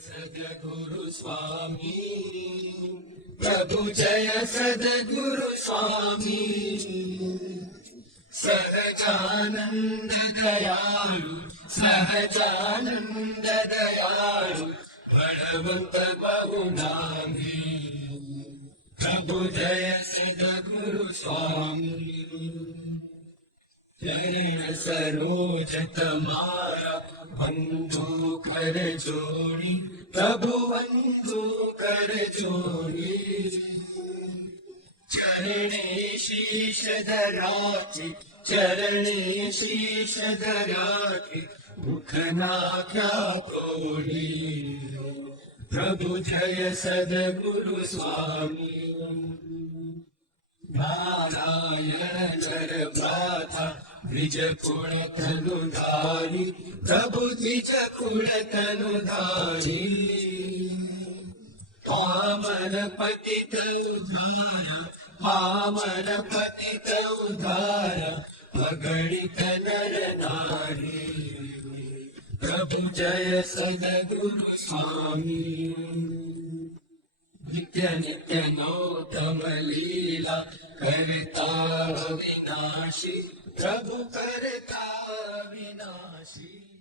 सद्गुरु स्वामी। प्रभु जय सद्गुरु स्वामी। सहजानन्द दयालु सहजानन्द दयालु बलवन्त बहुनामी प्रभु जय सद्गुरु स्वामी चरण सरोज तमारा बंधु कर जोड़ी प्रभु बंधु कर जोड़ी चरणे शीश धराचे चरणे शीश धराचे मुख नाख्या तोड़ी प्रभु जय सद्गुरु स्वामी नारायण गाथा द्विज कुण तनुधारी प्रभु द्विज कुण तनुधारी पामर पतित उद्धार पामर पतित उद्धार अगणित नर नारी प्रभु जय सद्गुरु स्वामी नित्य नित्य गौतम लीला करता विनाशी प्रभु करता विनाशी।